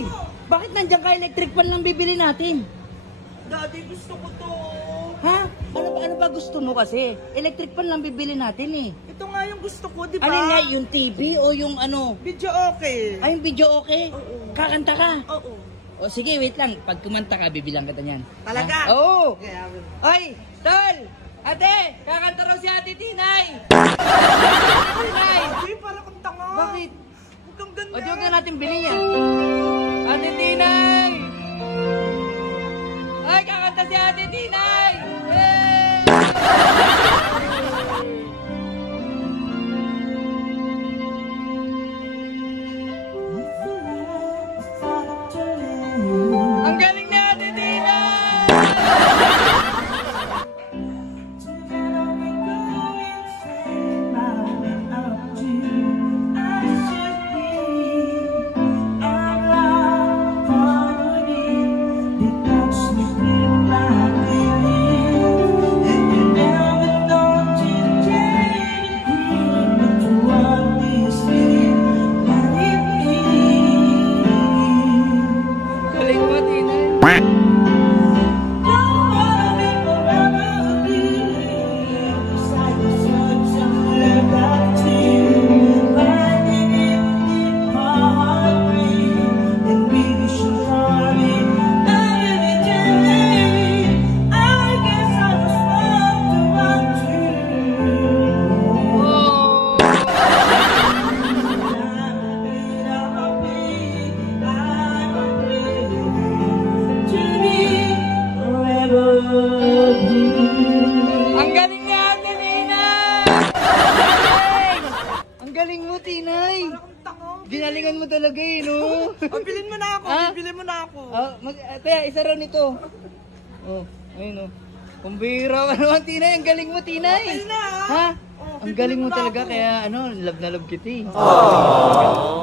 Uy, bakit nandiyan ka electric fan lang bibili natin? Daddy, gusto ko to. Ha? Ano ba gusto mo kasi? Electric fan lang bibili natin eh. Ito nga yung gusto ko, di ba? Alin nga, yung TV o yung ano? Video okay. Ay, yung video okay? Oo. Kakanta ka? Oo. O sige, wait lang. Pag kumanta ka, bibilang kita niyan. Talaga? Ha? Oo. Kaya, Ay, Tol! Ate! Kakanta raw si Ate Tinay! Tinay! Ay, para kang tanga. Bakit? Huwag kang ganda. O, di huwag na natin bilhin yan. Ate Tinay! Ay, kakanta si Ate Tinay! Hey! Ang galing ni Ate Tinay! Galing mo, Tinay. Ang galing ni Ate Tinay! Ang galing mo, Tinay! Para kang tanga. Ginalingan mo talaga eh, no? O, bilhin mo na ako. Ha? Bilhin mo na ako. Kaya, isa raw nito. Oh, ayun oh. Kumbira ka naman, Tinay. Ang galing mo, Tinay. Okay na, Ha? Oh, Ang galing mo bibili mo na talaga, ako. kaya ano, love na love kita eh.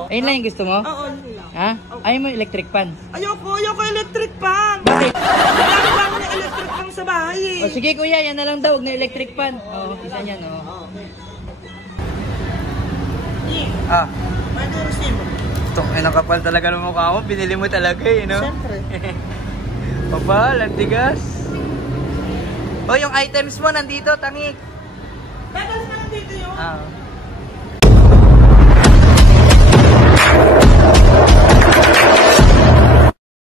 Ayun lang yung gusto mo? Oo, yun lang. Ha? Ayaw mo electric fan? Ayoko electric fan. Bakit? Kailangan ba ako ng electric fan sa bahay eh. O sige kuya, yan na lang daw, huwag na electric fan. Oo, isa niyan, oo. Ah, Pwede yung SIM. itong nakapal talaga ng mukha mo, binili mo talaga eh, no? Siyempre. Papal, ang tigas. O, yung items mo nandito, tangik. Dadali na lang dito yun. Ah.